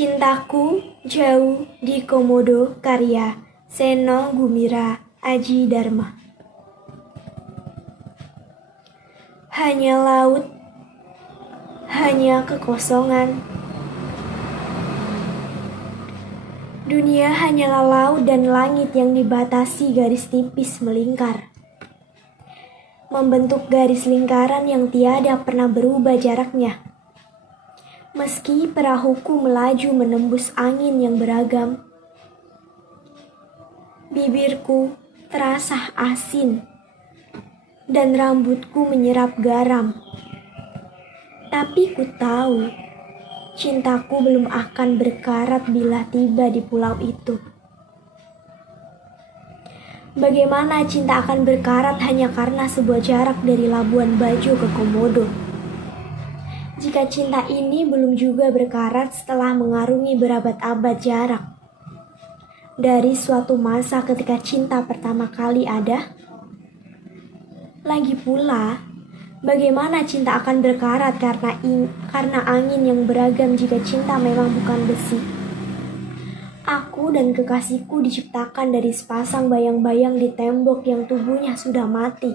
Cintaku Jauh di Komodo karya Seno Gumira Aji Dharma. Hanya laut, hanya kekosongan. Dunia hanyalah laut dan langit yang dibatasi garis tipis melingkar, membentuk garis lingkaran yang tiada pernah berubah jaraknya. Meski perahuku melaju menembus angin yang beragam, bibirku terasa asin dan rambutku menyerap garam. Tapi ku tahu, cintaku belum akan berkarat bila tiba di pulau itu. Bagaimana cinta akan berkarat hanya karena sebuah jarak dari Labuan Bajo ke Komodo? Jika cinta ini belum juga berkarat setelah mengarungi berabad-abad jarak. Dari suatu masa ketika cinta pertama kali ada. Lagi pula, bagaimana cinta akan berkarat karena angin yang beragam jika cinta memang bukan besi? Aku dan kekasihku diciptakan dari sepasang bayang-bayang di tembok yang tubuhnya sudah mati.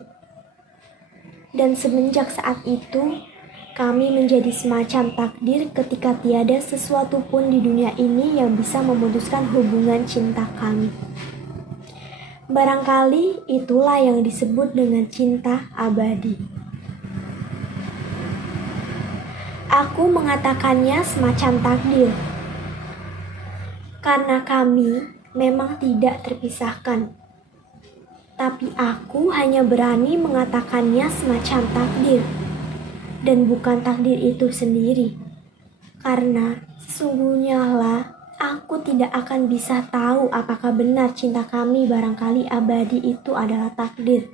Dan semenjak saat itu, kami menjadi semacam takdir ketika tiada sesuatu pun di dunia ini yang bisa memutuskan hubungan cinta kami. Barangkali itulah yang disebut dengan cinta abadi. Aku mengatakannya semacam takdir, karena kami memang tidak terpisahkan. Tapi aku hanya berani mengatakannya semacam takdir, dan bukan takdir itu sendiri. Karena sesungguhnya lah, aku tidak akan bisa tahu apakah benar cinta kami barangkali abadi itu adalah takdir.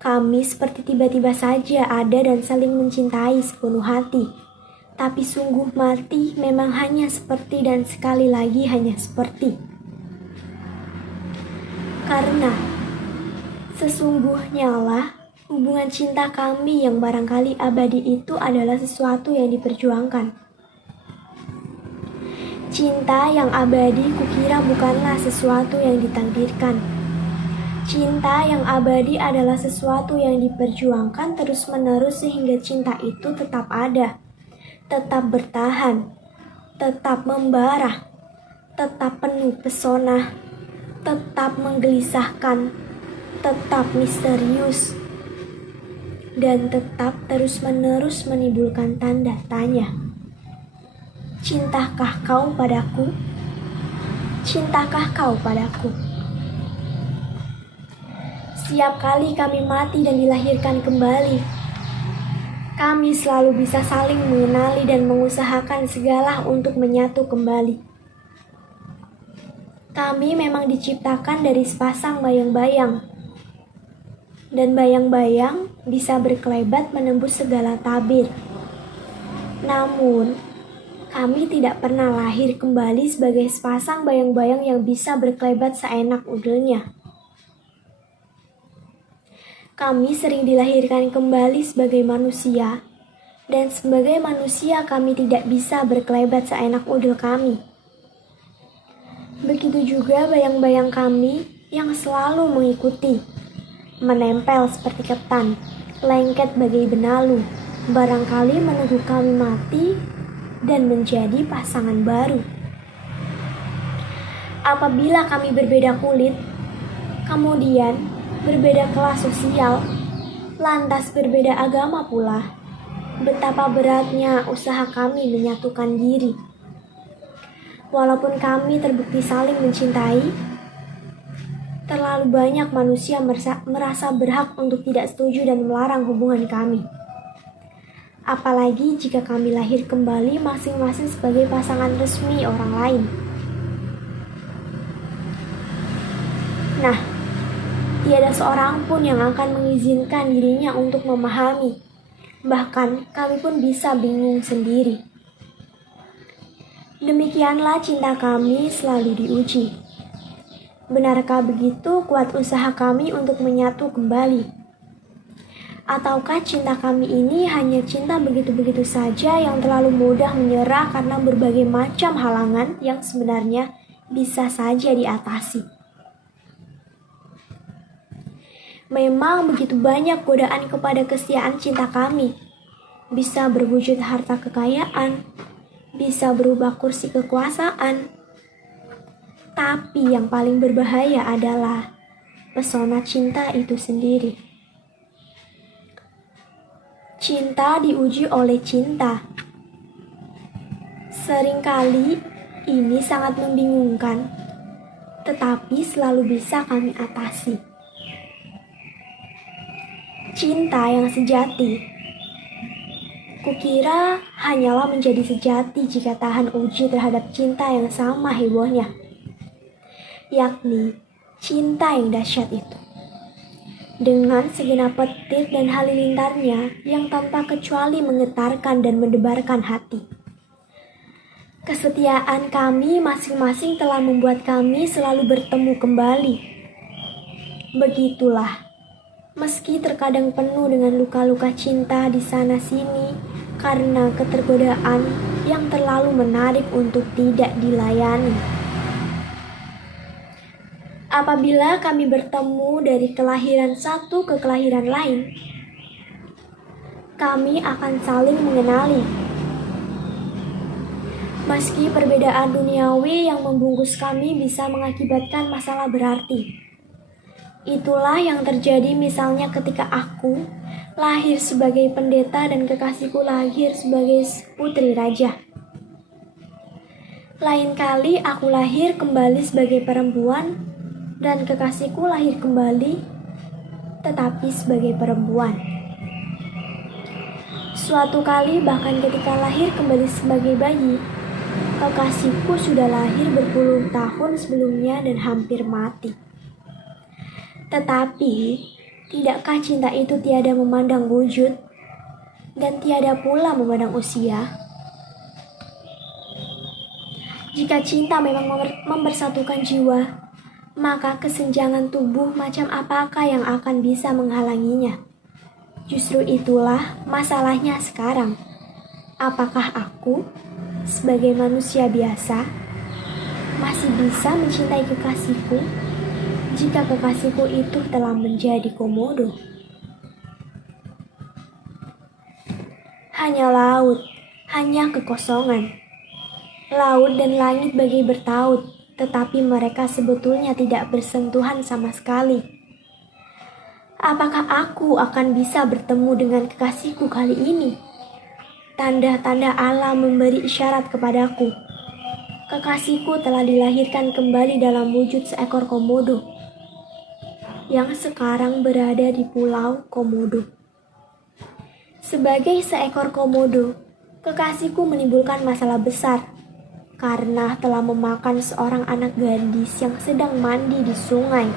Kami seperti tiba-tiba saja ada dan saling mencintai sepenuh hati. Tapi sungguh mati memang hanya seperti dan sekali lagi hanya seperti. Karena sesungguhnya lah, hubungan cinta kami yang barangkali abadi itu adalah sesuatu yang diperjuangkan. Cinta yang abadi kukira bukanlah sesuatu yang ditakdirkan. Cinta yang abadi adalah sesuatu yang diperjuangkan terus-menerus sehingga cinta itu tetap ada, tetap bertahan, tetap membara, tetap penuh pesona, tetap menggelisahkan, tetap misterius, dan tetap terus-menerus menimbulkan tanda tanya. Cintakah kau padaku? Cintakah kau padaku? Setiap kali kami mati dan dilahirkan kembali, kami selalu bisa saling mengenali dan mengusahakan segala untuk menyatu kembali. Kami memang diciptakan dari sepasang bayang-bayang, dan bayang-bayang bisa berkelebat menembus segala tabir. Namun, kami tidak pernah lahir kembali sebagai sepasang bayang-bayang yang bisa berkelebat seenak udelnya. Kami sering dilahirkan kembali sebagai manusia, dan sebagai manusia kami tidak bisa berkelebat seenak udel kami. Begitu juga bayang-bayang kami yang selalu mengikuti, menempel seperti ketan, lengket bagai benalu, barangkali menunggu kami mati dan menjadi pasangan baru. Apabila kami berbeda kulit, kemudian berbeda kelas sosial, lantas berbeda agama pula, betapa beratnya usaha kami menyatukan diri. Walaupun kami terbukti saling mencintai, terlalu banyak manusia merasa berhak untuk tidak setuju dan melarang hubungan kami. Apalagi jika kami lahir kembali masing-masing sebagai pasangan resmi orang lain. Nah, tiada seorang pun yang akan mengizinkan dirinya untuk memahami. Bahkan kami pun bisa bingung sendiri. Demikianlah cinta kami selalu diuji. Benarkah begitu kuat usaha kami untuk menyatu kembali? Ataukah cinta kami ini hanya cinta begitu-begitu saja yang terlalu mudah menyerah karena berbagai macam halangan yang sebenarnya bisa saja diatasi? Memang begitu banyak godaan kepada kesetiaan cinta kami. Bisa berwujud harta kekayaan, bisa berubah kursi kekuasaan. Tapi yang paling berbahaya adalah pesona cinta itu sendiri. Cinta diuji oleh cinta. Seringkali ini sangat membingungkan, tetapi selalu bisa kami atasi. Cinta yang sejati. Kukira hanyalah menjadi sejati jika tahan uji terhadap cinta yang sama hebohnya, yakni cinta yang dahsyat itu. Dengan segenap petir dan halilintarnya yang tanpa kecuali menggetarkan dan mendebarkan hati. Kesetiaan kami masing-masing telah membuat kami selalu bertemu kembali. Begitulah, meski terkadang penuh dengan luka-luka cinta di sana-sini karena ketergodaan yang terlalu menarik untuk tidak dilayani. Apabila kami bertemu dari kelahiran satu ke kelahiran lain, kami akan saling mengenali. Meski perbedaan duniawi yang membungkus kami bisa mengakibatkan masalah berarti. Itulah yang terjadi misalnya ketika aku lahir sebagai pendeta dan kekasihku lahir sebagai putri raja. Lain kali aku lahir kembali sebagai perempuan dan kekasihku lahir kembali tetapi sebagai perempuan. Suatu kali bahkan ketika lahir kembali sebagai bayi, kekasihku sudah lahir berpuluh tahun sebelumnya dan hampir mati. Tetapi, tidakkah cinta itu tiada memandang wujud dan tiada pula memandang usia? Jika cinta memang mempersatukan jiwa, maka kesenjangan tubuh macam apakah yang akan bisa menghalanginya? Justru itulah masalahnya sekarang. Apakah aku, sebagai manusia biasa, masih bisa mencintai kekasihku jika kekasihku itu telah menjadi komodo? Hanya laut, hanya kekosongan. Laut dan langit bagai bertaut, tetapi mereka sebetulnya tidak bersentuhan sama sekali. Apakah aku akan bisa bertemu dengan kekasihku kali ini? Tanda-tanda alam memberi isyarat kepadaku. Kekasihku telah dilahirkan kembali dalam wujud seekor komodo yang sekarang berada di Pulau Komodo. Sebagai seekor komodo, kekasihku menimbulkan masalah besar karena telah memakan seorang anak gadis yang sedang mandi di sungai.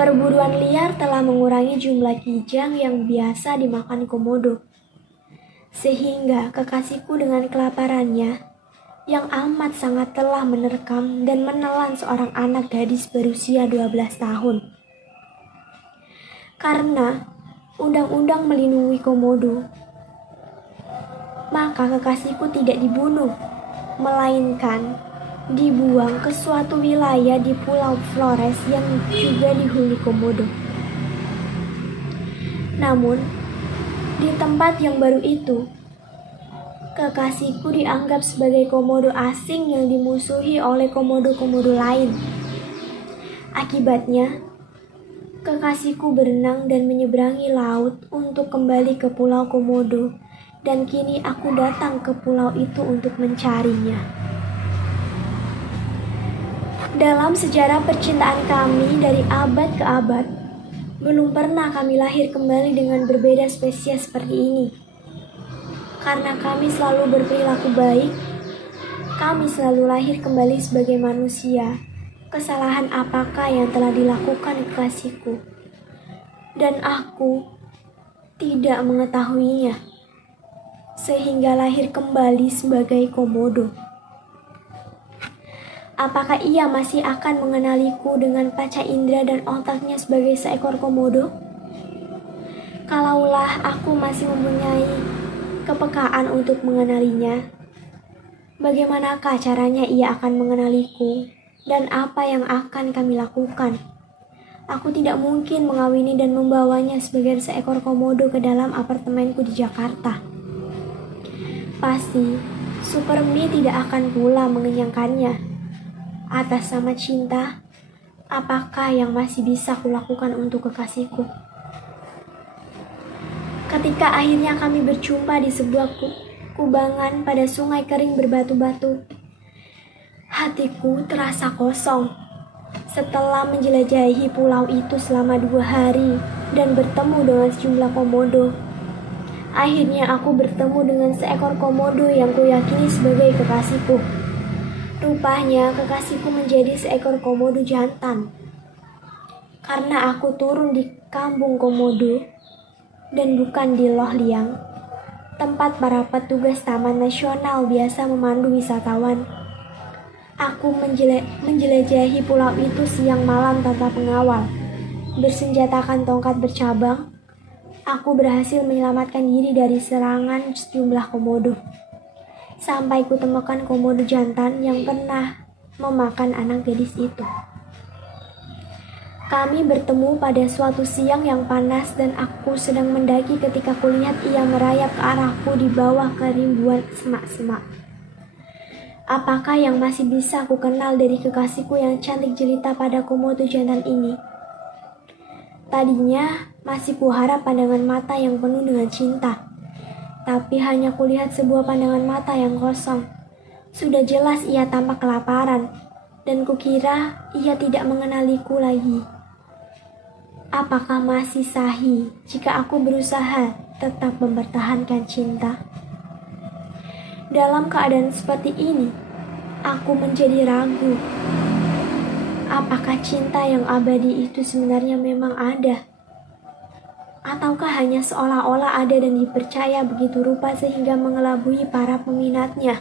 Perburuan liar telah mengurangi jumlah kijang yang biasa dimakan komodo. Sehingga kekasihku dengan kelaparannya yang amat sangat telah menerkam dan menelan seorang anak gadis berusia 12 tahun. Karena undang-undang melindungi komodo, maka kekasihku tidak dibunuh, melainkan dibuang ke suatu wilayah di Pulau Flores yang juga dihuni komodo. Namun, di tempat yang baru itu, kekasihku dianggap sebagai komodo asing yang dimusuhi oleh komodo-komodo lain. Akibatnya, kekasihku berenang dan menyeberangi laut untuk kembali ke Pulau Komodo, dan kini aku datang ke pulau itu untuk mencarinya. Dalam sejarah percintaan kami dari abad ke abad, belum pernah kami lahir kembali dengan berbeda spesies seperti ini. Karena kami selalu berperilaku baik, kami selalu lahir kembali sebagai manusia. Kesalahan apakah yang telah dilakukan kekasihku? Dan aku tidak mengetahuinya, sehingga lahir kembali sebagai komodo. Apakah ia masih akan mengenaliku dengan panca indera dan otaknya sebagai seekor komodo? Kalaulah aku masih mempunyai kepekaan untuk mengenalinya, bagaimanakah caranya ia akan mengenaliku dan apa yang akan kami lakukan? Aku tidak mungkin mengawini dan membawanya sebagai seekor komodo ke dalam apartemenku di Jakarta. Pasti, Supermi tidak akan pula mengenyangkannya. Atas nama cinta, apakah yang masih bisa kulakukan untuk kekasihku? Ketika akhirnya kami berjumpa di sebuah kubangan pada sungai kering berbatu-batu, hatiku terasa kosong. Setelah menjelajahi pulau itu selama 2 hari dan bertemu dengan sejumlah komodo, akhirnya aku bertemu dengan seekor komodo yang kuyakini sebagai kekasihku. Rupanya kekasihku menjadi seekor komodo jantan. Karena aku turun di kampung komodo dan bukan di Loh Liang, tempat para petugas Taman Nasional biasa memandu wisatawan. Aku menjelajahi pulau itu siang malam tanpa pengawal. Bersenjatakan tongkat bercabang, aku berhasil menyelamatkan diri dari serangan sejumlah komodo. Sampai kutemukan komodo jantan yang pernah memakan anak gadis itu. Kami bertemu pada suatu siang yang panas dan aku sedang mendaki ketika kulihat ia merayap ke arahku di bawah kerimbuan semak-semak. Apakah yang masih bisa aku kenal dari kekasihku yang cantik jelita pada komodo jantan ini? Tadinya masih kuharap pandangan mata yang penuh dengan cinta, tapi hanya kulihat sebuah pandangan mata yang kosong. Sudah jelas ia tampak kelaparan, dan kukira ia tidak mengenaliku lagi. Apakah masih sahih jika aku berusaha tetap mempertahankan cinta? Dalam keadaan seperti ini, aku menjadi ragu. Apakah cinta yang abadi itu sebenarnya memang ada? Ataukah hanya seolah-olah ada dan dipercaya begitu rupa sehingga mengelabui para peminatnya?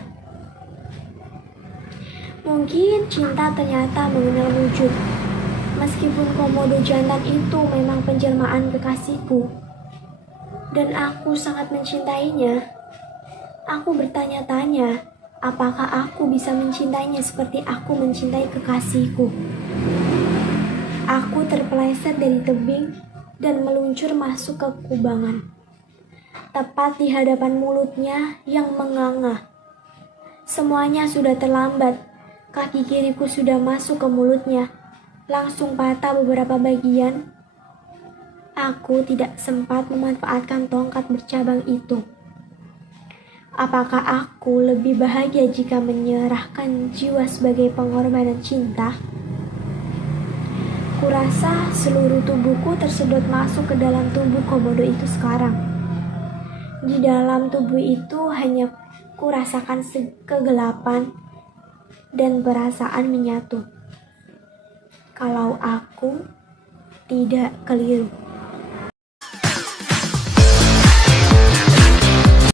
Mungkin cinta ternyata mengenal wujud. Meskipun komodo jantan itu memang penjelmaan kekasihku, dan aku sangat mencintainya, aku bertanya-tanya, apakah aku bisa mencintainya seperti aku mencintai kekasihku? Aku terpeleset dari tebing dan meluncur masuk ke kubangan, tepat di hadapan mulutnya yang menganga. Semuanya sudah terlambat. Kaki kiriku sudah masuk ke mulutnya, langsung patah beberapa bagian. Aku tidak sempat memanfaatkan tongkat bercabang itu. Apakah aku lebih bahagia jika menyerahkan jiwa sebagai pengorbanan cinta? Kurasa seluruh tubuhku tersedot masuk ke dalam tubuh komodo itu sekarang. Di dalam tubuh itu hanya kurasakan kegelapan dan perasaan menyatu. Kalau aku tidak keliru.